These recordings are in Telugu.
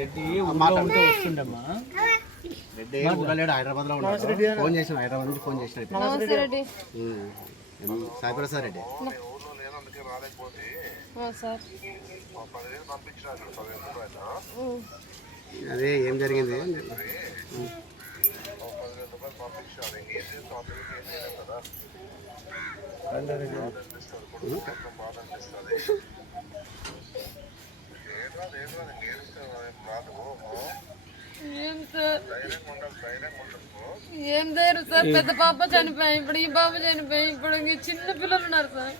రెడ్డి ఊళ్ళో ఉంటే వస్తుండమ్మా. రెడ్డి ఊళ్ళో లేడు హైదరాబాద్లో ఉన్నాడు ఫోన్ చేసిన హైదరాబాద్ నుంచి ఫోన్ చేసిన. నమస్తే రెడ్డి. అదే ఏం జరిగింది? ఉమ్. ఏం సార్? ఏం? ధైర్యం సార్ పెద్ద పాప చనిపోయి ఇప్పుడు ఈ పాప చనిపోయి ఇప్పుడు ఇంక చిన్న పిల్లలు ఉన్నారు సార్.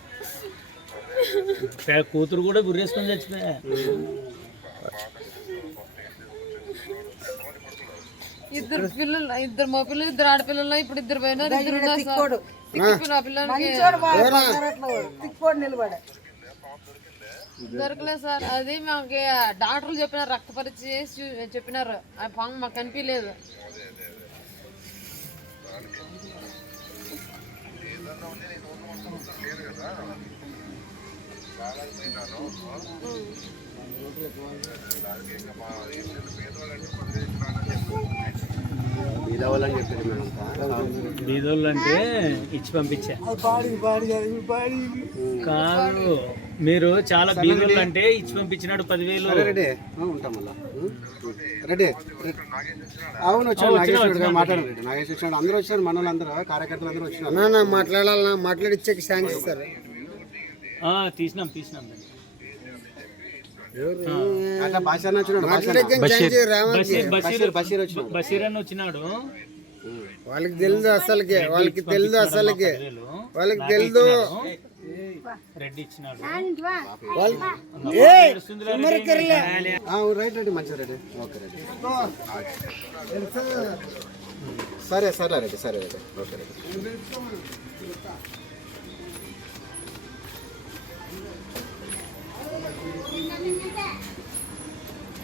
కూతురు కూడా గుర్రేసుకొని చచ్చిపోయా ఇద్దరు పిల్లలు ఇద్దరు మా పిల్లలు ఇద్దరు ఆడపిల్లలు ఇప్పుడు ఇద్దరు పోయినారు ఇద్దరు ఉన్నారు సార్ తిక్కు పిల్ల ఆ పిల్లలకి దొరకలేదు సార్. అది మాకు డాక్టర్లు చెప్పినారు రక్త పరీక్ష చేసి చెప్పినారు. ఆ పాము మాకు కనిపించలేదు. ఇలా బీదోళ్ళు అంటే ఇచ్చి పంపించా. కాదు మీరు చాలా బీదోళ్ళు అంటే ఇచ్చి పంపించినాడు పదివేలు. అవును వచ్చాడు నాగేశ్వరుడు మాట్లాడు రెడ్డి నాగేశ్వర వచ్చాడు అందరూ వచ్చారు మన వాళ్ళందరూ కార్యకర్తలు అందరూ వచ్చినారు మాట్లాడాలన్నా మాట్లాడిచ్చాక ఛాన్స్ ఇస్తారు ఆ, తీసినాం తీసినాం అట్లా భాష అన్న వచ్చినాడు భాష అన్న. బషీర్ వచ్చినాడు బషీర్. అని వచ్చినాడు. వాళ్ళకి తెలియదు అసలుకి వాళ్ళకి తెలియదు అసలుకి. వాళ్ళకి తెలియదు ఇచ్చినాడు. రెడ్డి ఇచ్చినాడు. ఆ, రైట్ రెడ్డి మంచిది రెడ్డి ఓకే రెడ్డి సరే సరే రెడ్డి సరే రెడ్డి. ఓకే రెడ్డి.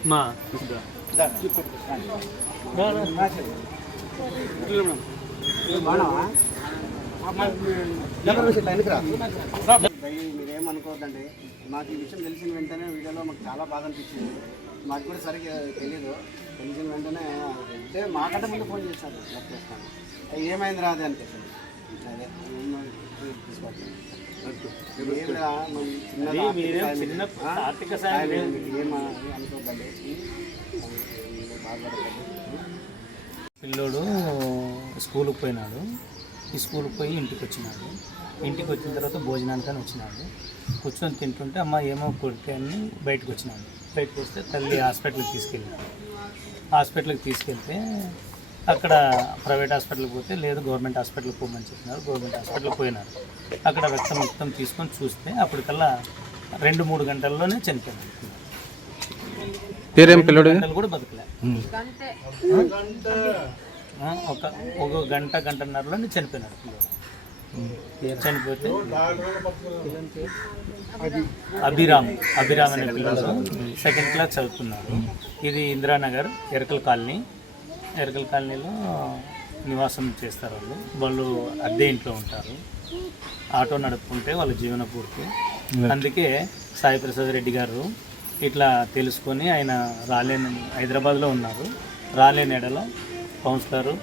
మా. మీరేమనుకోవద్దండి. మాకు ఈ విషయం తెలిసిన వెంటనే వీడియోలో మాకు చాలా బాగా అనిపించింది. మాకు కూడా సరిగ్గా తెలియదు తెలిసిన వెంటనే అంటే మాకంటే ముందు ఫోన్ చేశాను ఏమైంది రాదు అనిపిస్తుంది చిన్న? ఆర్థిక సాయం పిల్లోడు స్కూల్కి పోయినాడు. ఈ స్కూల్కి పోయి ఇంటికి వచ్చినాడు. ఇంటికి వచ్చిన తర్వాత భోజనానికి అని వచ్చినాడు. కూర్చొని తింటుంటే అమ్మ ఏమో కొడితే అని బయటకు వచ్చినాడు. బయటకు వస్తే తల్లి హాస్పిటల్కి తీసుకెళ్ళాడు హాస్పిటల్కి తీసుకెళ్తే అక్కడ ప్రైవేట్ హాస్పిటల్కి పోతే లేదు గవర్నమెంట్ హాస్పిటల్కి పోమని చెప్పినారు. గవర్నమెంట్ హాస్పిటల్కి పోయినారు. అక్కడ రక్తం మొత్తం తీసుకొని చూస్తే అప్పటికల్లా రెండు మూడు గంటల్లోనే చనిపోయినాడు పేరేం పిల్లడు? గంటలు కూడా బతకలే. ఒక ఒక గంట గంటన్నరలోనే చనిపోయినాడు పిల్లడు. చనిపోతే అభిరామ్ అభిరామ్ అనే పిల్లలు సెకండ్ క్లాస్ చదువుతున్నారు ఇది ఇందిరానగర్ ఎరకల్ కాలనీ. ఎరకల్ కాలనీలో నివాసం చేస్తారు వాళ్ళు. వాళ్ళు అద్దె ఇంట్లో ఉంటారు. ఆటో నడుపుకుంటే వాళ్ళ జీవన పూర్తి. అందుకే సాయి ప్రసాద్ రెడ్డి గారు ఇట్లా తెలుసుకొని ఆయన రాలేని హైదరాబాద్లో ఉన్నారు. రాలేని ఎడలో కౌన్సిలరు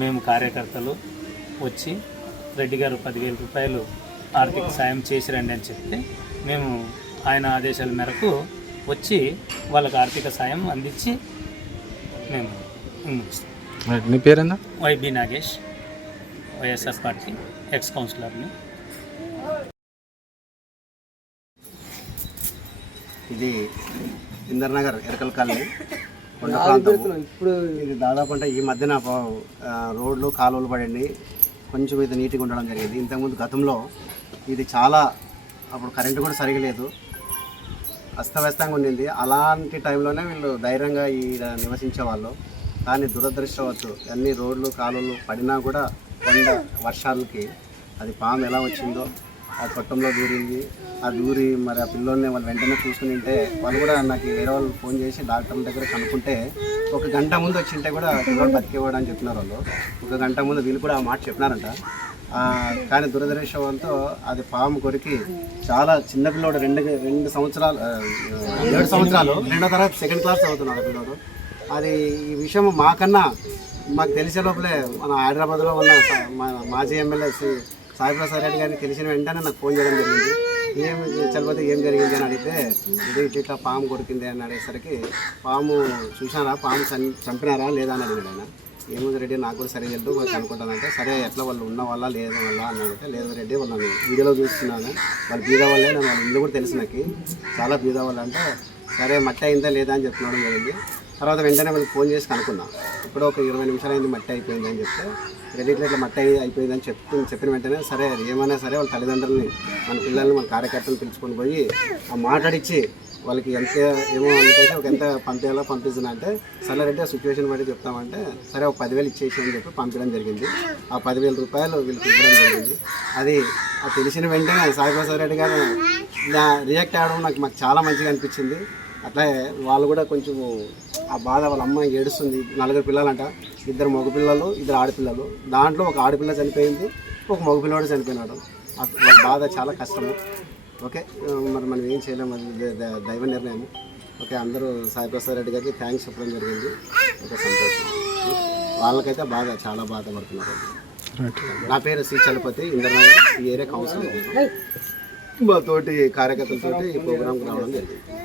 మేము కార్యకర్తలు వచ్చి రెడ్డి గారు పదివేల రూపాయలు ఆర్థిక సాయం చేసి రండి అని చెప్తే మేము ఆయన ఆదేశాల మేరకు వచ్చి వాళ్ళకి ఆర్థిక సాయం అందించి మేము నీ పేరేందా? YB Nagesh YSR party ex కౌన్సిలర్ని ఇది ఇందర్నగర్ ఎరకల కాలనీ కొండ ప్రాంతం ఇప్పుడు ఇది దాదాపు అంటే ఈ మధ్యన రోడ్లు కాలువలు పడండి కొంచెం ఇది నీట్గా ఉండడం జరిగింది. ఇంతకుముందు గతంలో ఇది చాలా అప్పుడు కరెంటు కూడా సరిగా లేదు. అస్తవ్యస్తంగా ఉండింది. అలాంటి టైంలోనే వీళ్ళు ధైర్యంగా ఈ నివసించే వాళ్ళు కానీ దురదృష్టవచ్చు అన్ని రోడ్లు కాలువలు పడినా కూడా కొండ వర్షాలకి అది పాము ఎలా వచ్చిందో ఆ కొట్టంలో దూరింది. ఆ దూరి మరి ఆ పిల్లోని వాళ్ళు వెంటనే చూసుకుని ఉంటే వాళ్ళు కూడా నాకు వేరే వాళ్ళు ఫోన్ చేసి డాక్టర్ల దగ్గర కనుక్కుంటే ఒక గంట ముందు వచ్చింటే కూడా పిల్లలు బతికేవాడు అని చెప్తున్నారు వాళ్ళు. ఒక గంట ముందు వీళ్ళు కూడా ఆ మాట చెప్పినారంట. కానీ దురదృష్టవంతో అది పాము కొరికి చాలా చిన్న పిల్లోడు రెండు రెండు సంవత్సరాలు ఏడు సంవత్సరాలు రెండో తరగతి సెకండ్ క్లాస్ చదువుతున్నాడు పిల్లోడు. అది ఈ విషయం మాకన్నా మాకు తెలిసే లోపలే మన హైదరాబాద్లో ఉన్న మా మాజీ ఎమ్మెల్యే శ్రీ సాయిప్రసాద్ రెడ్డి గారిని తెలిసిన వెంటనే నాకు ఫోన్ చేయడం జరిగింది. ఏం చలిపోతే ఏం జరిగింది అని అడిగితే ఇది ఇట్లా పాము కొరికింది అని అడిగేసరికి పాము చూసారా పాము చంపినారా లేదా అని అడిగాడు ఆయన. ఏముంది రెడ్డి నాకు కూడా సరే తెలియదు వాళ్ళు అనుకుంటానంటే సరే ఎట్లా వాళ్ళు ఉన్న వల్ల లేదు వల్ల అని అడిగితే లేదు రెడ్డి వాళ్ళని వీడియోలో చూస్తున్నాను. వాళ్ళు బీద వల్లే నేను వాళ్ళ ఇల్లు కూడా తెలుసు నాకు. చాలా బీద వాళ్ళు అంటే సరే మట్టి అయిందా లేదా అని చెప్తున్నాడు జరిగింది. తర్వాత వెంటనే వాళ్ళకి ఫోన్ చేసి కనుక్కున్నా. ఇప్పుడు ఒక ఇరవై నిమిషాలు అయింది మట్టి అయిపోయింది అని చెప్తే రెడీట్లో ఇట్లా మట్టి అయిపోయింది అని చెప్పి చెప్పిన వెంటనే సరే అది ఏమైనా సరే వాళ్ళ తల్లిదండ్రులని మన పిల్లల్ని మన కార్యకర్తలు పిలుచుకొని పోయి మాట్లాడిచ్చి వాళ్ళకి ఎంత ఏమో అనుకుంటే ఒక ఎంత పంపించాలో పంపిస్తున్నా అంటే సరే రెడ్డి ఆ సిచ్యువేషన్ బట్టి చెప్తామంటే సరే ఒక పదివేలు ఇచ్చేసి అని చెప్పి పంపించడం జరిగింది. ఆ పదివేల రూపాయలు వీళ్ళకి ఇవ్వడం జరిగింది. అది ఆ తెలిసిన వెంటనే సాయిప్రసాద్ రెడ్డి గారు రియాక్ట్ అవ్వడం నాకు మాకు చాలా మంచిగా అనిపించింది. అట్లే వాళ్ళు కూడా కొంచెం ఆ బాధ వాళ్ళ అమ్మ ఏడుస్తుంది. నలుగురు పిల్లలంట. ఇద్దరు మగ పిల్లలు ఇద్దరు ఆడపిల్లలు. దాంట్లో ఒక ఆడపిల్ల చనిపోయింది ఒక మగ పిల్లవాడు చనిపోయినాడు. ఆ వాళ్ళ బాధ చాలా కష్టము. ఓకే? మరి మనం ఏం చేయలేము అది దైవ నిర్ణయం. ఓకే? అందరూ సాయి ప్రసాద్ రెడ్డి గారికి థ్యాంక్స్ చెప్పడం జరిగింది. ఓకే సంతోషం. వాళ్ళకైతే బాగా చాలా బాధపడుతున్నారు. నా పేరు సి చలపతి ఇంద్రనగర్. ఈ ఏరియా కౌన్సిలర్. మా తోటి కార్యకర్తలతోటి ఈ ప్రోగ్రాంకి రావడం జరిగింది.